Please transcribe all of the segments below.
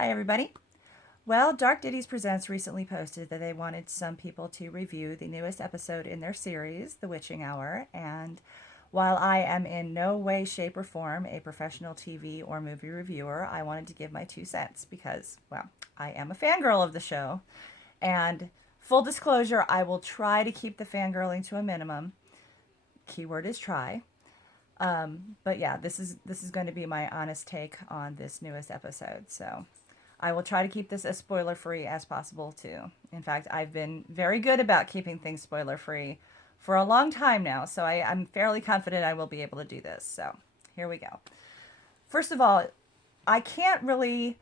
Hi, everybody. Well, Dark Ditties Presents recently posted that they wanted some people to review the newest episode in their series, The Witching Hour. And while I am in no way, shape, or form a professional TV or movie reviewer, I wanted to give my 2 cents because, well, I am a fangirl of the show. And full disclosure, I will try to keep the fangirling to a minimum. Keyword is try. But yeah, this is going to be my honest take on this newest episode. So I will try to keep this as spoiler free as possible too. In fact, I've been very good about keeping things spoiler free for a long time now, so I'm fairly confident I will be able to do this. So here we go. First of all, I can't really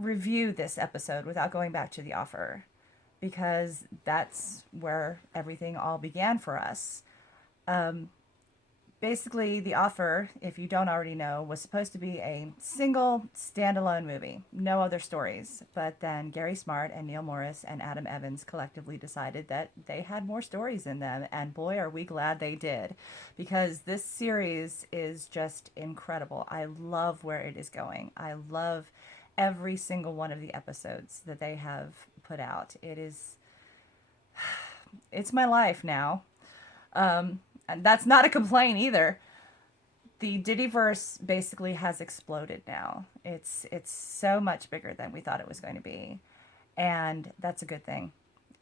review this episode without going back to the offer because that's where everything all began for us. Um, Basically, the offer, if you don't already know, was supposed to be a single standalone movie, no other stories. But then Gary Smart and Neil Morris and Adam Evans collectively decided that they had more stories in them, and boy, are we glad they did, because this series is just incredible. I love where it is going. I love every single one of the episodes that they have put out. It's my life now. And that's not a complaint either. The Dittyverse basically has exploded now. It's so much bigger than we thought it was going to be, and that's a good thing.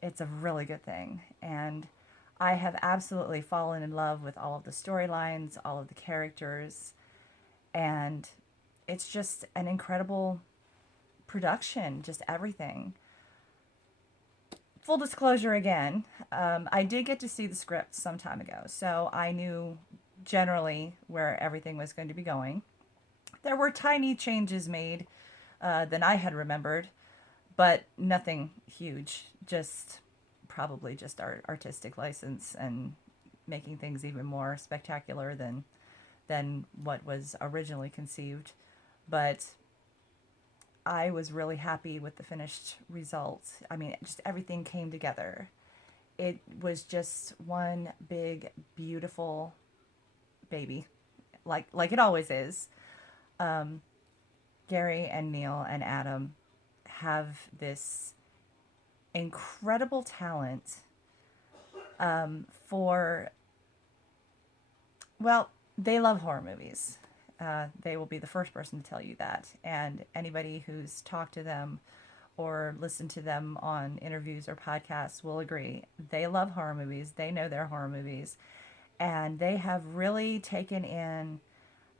It's a really good thing, and I have absolutely fallen in love with all of the storylines, all of the characters, and it's just an incredible production, just everything. Full disclosure again, I did get to see the script some time ago, so I knew generally where everything was going to be going. There were tiny changes made than I had remembered, but nothing huge. Just probably just artistic license and making things even more spectacular than what was originally conceived. But I was really happy with the finished result. I mean, just everything came together. It was just one big, beautiful baby, like it always is. Um, Gary and Neil and Adam have this incredible talent for, well, they love horror movies. They will be the first person to tell you that. And anybody who's talked to them or listened to them on interviews or podcasts will agree. They love horror movies. They know their horror movies. And they have really taken in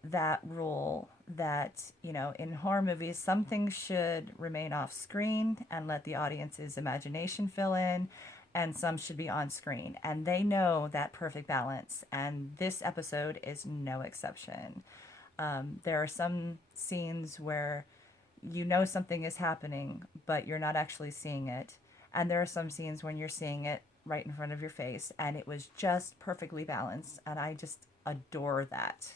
that rule that, in horror movies, some things should remain off screen and let the audience's imagination fill in, and some should be on screen. And they know that perfect balance. And this episode is no exception. There are some scenes where you know something is happening, but you're not actually seeing it. And there are some scenes when you're seeing it right in front of your face, and it was just perfectly balanced. And I just adore that.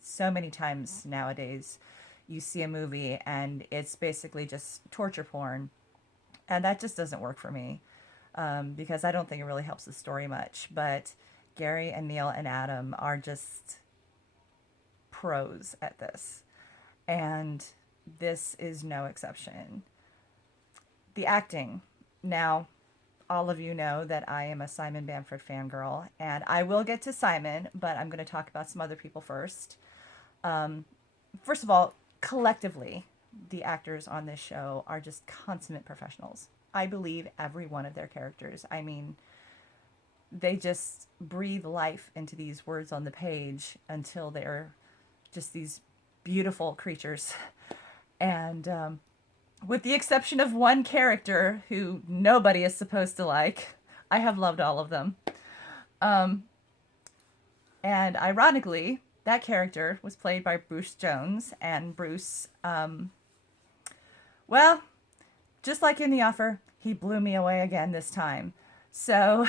So many times nowadays, you see a movie and it's basically just torture porn, and that just doesn't work for me because I don't think it really helps the story much. But Gary and Neil and Adam are just pros at this, and this is no exception. The acting. Now, all of you know that I am a Simon Bamford fangirl, and I will get to Simon, but I'm going to talk about some other people first. First of all, collectively, the actors on this show are just consummate professionals. I believe every one of their characters. I mean, they just breathe life into these words on the page until they're just these beautiful creatures. And with the exception of one character who nobody is supposed to like, I have loved all of them. Um, and ironically, that character was played by Bruce Jones, and Bruce, well, just like in The Offer, he blew me away again this time. So,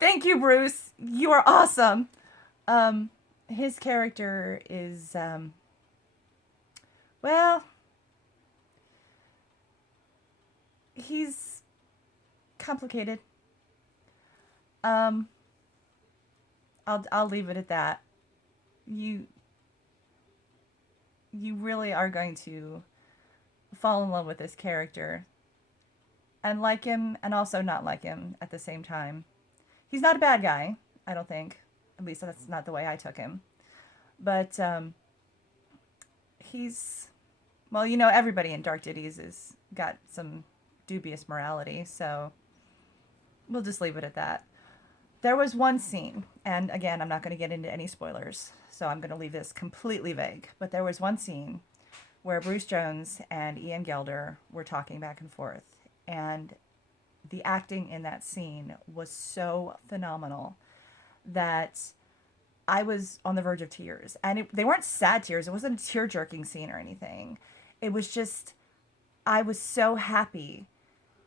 thank you, Bruce. You are awesome. His character is, well, he's complicated. Um, I'll leave it at that. You you really are going to fall in love with this character and like him and also not like him at the same time. He's not a bad guy, I don't think. At least that's not the way I took him. But he's, well, you know, everybody in Dark Ditties has got some dubious morality, so we'll just leave it at that. There was one scene, and again, I'm not going to get into any spoilers, so I'm going to leave this completely vague, but there was one scene where Bruce Jones and Ian Gelder were talking back and forth, and the acting in that scene was so phenomenal that I was on the verge of tears. And they weren't sad tears. It wasn't a tear-jerking scene or anything. It was just, I was so happy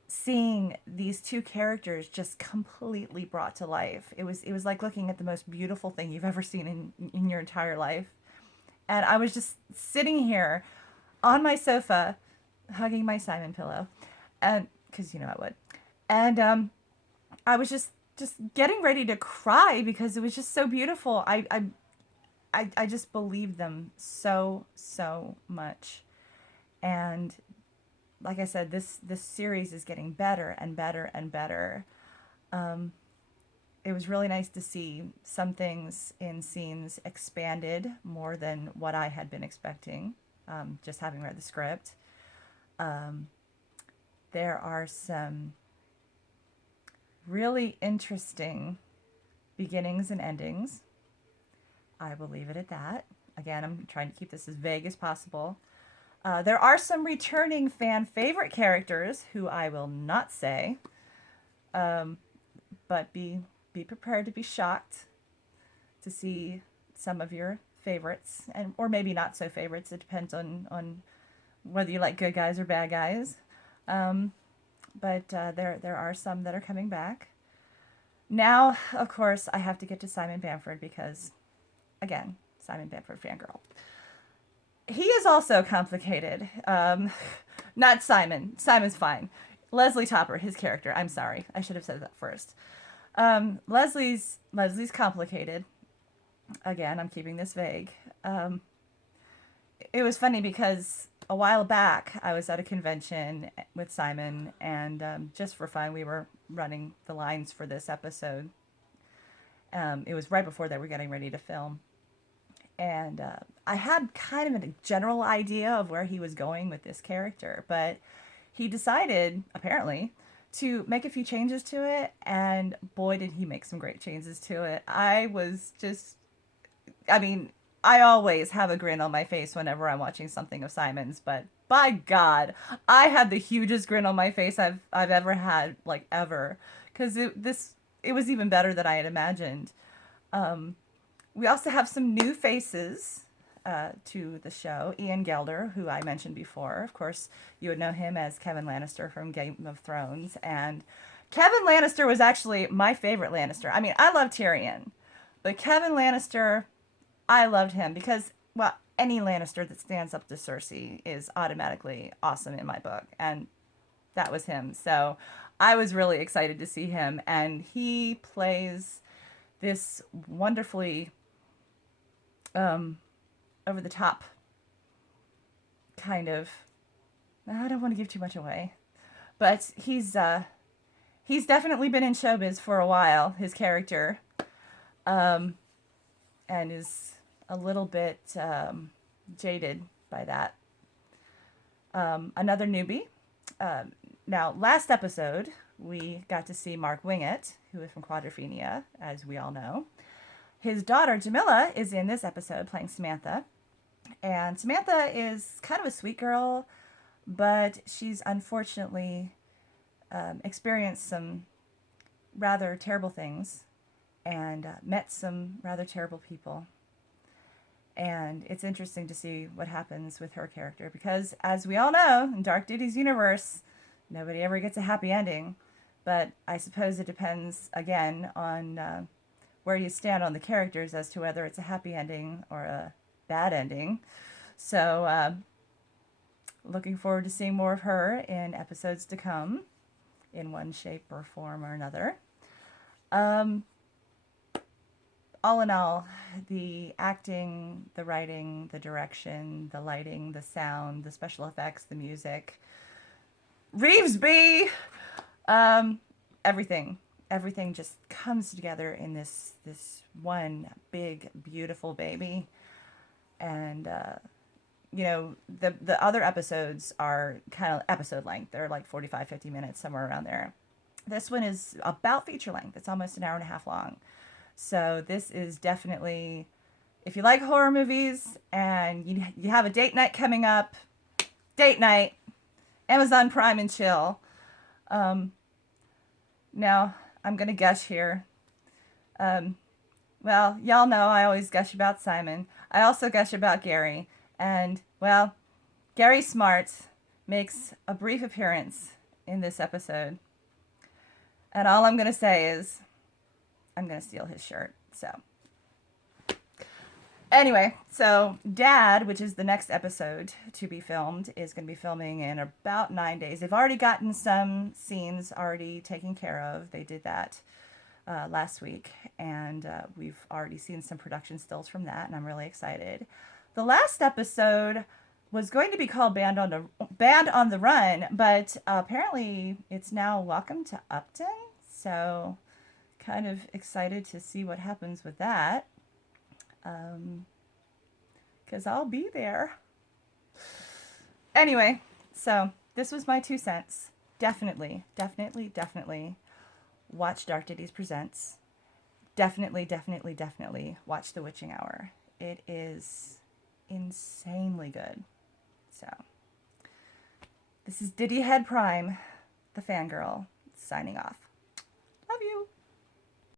seeing these two characters just completely brought to life. It was like looking at the most beautiful thing you've ever seen in your entire life. And I was just sitting here on my sofa, hugging my Simon pillow, and because you know I would, and I was just getting ready to cry because it was just so beautiful. I just believed them so much, and like I said, this series is getting better and better and better. It was really nice to see some things in scenes expanded more than what I had been expecting, just having read the script. There are some really interesting beginnings and endings. I will leave it at that. Again, I'm trying to keep this as vague as possible. There are some returning fan favorite characters who I will not say, but be prepared to be shocked to see some of your favorites, and or maybe not so favorites. It depends on whether you like good guys or bad guys. But there are some that are coming back. Now, of course, I have to get to Simon Bamford because, again, Simon Bamford fangirl. He is also complicated. Not Simon. Simon's fine. Leslie Topper, his character. I'm sorry. I should have said that first. Leslie's complicated. Again, I'm keeping this vague. It was funny because a while back I was at a convention with Simon, and just for fun we were running the lines for this episode. It was right before they were getting ready to film. And I had kind of a general idea of where he was going with this character, but he decided, apparently, to make a few changes to it, and boy, did he make some great changes to it. I always have a grin on my face whenever I'm watching something of Simon's, but by God, I had the hugest grin on my face I've ever had, like ever, because it was even better than I had imagined. We also have some new faces to the show. Ian Gelder, who I mentioned before. Of course, you would know him as Kevin Lannister from Game of Thrones. And Kevin Lannister was actually my favorite Lannister. I mean, I love Tyrion. But Kevin Lannister, I loved him because, well, any Lannister that stands up to Cersei is automatically awesome in my book. And that was him. So I was really excited to see him. And he plays this wonderfully over the top kind of, I don't want to give too much away, but he's definitely been in showbiz for a while, his character, and is a little bit jaded by that. Another newbie. Now, last episode, we got to see Mark Wingett, who is from Quadrophenia, as we all know. His daughter, Jamila, is in this episode playing Samantha. And Samantha is kind of a sweet girl, but she's unfortunately experienced some rather terrible things and met some rather terrible people. And it's interesting to see what happens with her character because, as we all know, in Dark Ditties universe, nobody ever gets a happy ending. But I suppose it depends, again, on where you stand on the characters as to whether it's a happy ending or a bad ending. So, looking forward to seeing more of her in episodes to come, in one shape or form or another. all in all, the acting, the writing, the direction, the lighting, the sound, the special effects, the music, Reevesby, everything, everything just comes together in this one big beautiful baby. And you know, the other episodes are kind of episode length. They're like 45-50 minutes, somewhere around there. This one is about feature length. It's almost an hour and a half long. So this is definitely, if you like horror movies and you have a date night coming up, date night, Amazon Prime and chill. Now, I'm going to gush here. Well, y'all know I always gush about Simon. I also gush about Gary. And, well, Gary Smart makes a brief appearance in this episode. And all I'm going to say is, I'm going to steal his shirt. So, anyway, so Dad, which is the next episode to be filmed, is going to be filming in about 9 days. They've already gotten some scenes already taken care of. They did that last week, and we've already seen some production stills from that, and I'm really excited. The last episode was going to be called Band on the Run, but apparently it's now Welcome to Upton. So, kind of excited to see what happens with that. Because I'll be there. Anyway, so this was my 2 cents. Definitely watch Dark Ditties Presents. Definitely watch The Witching Hour. It is insanely good. So, this is Diddy Head Prime, the Fangirl, signing off.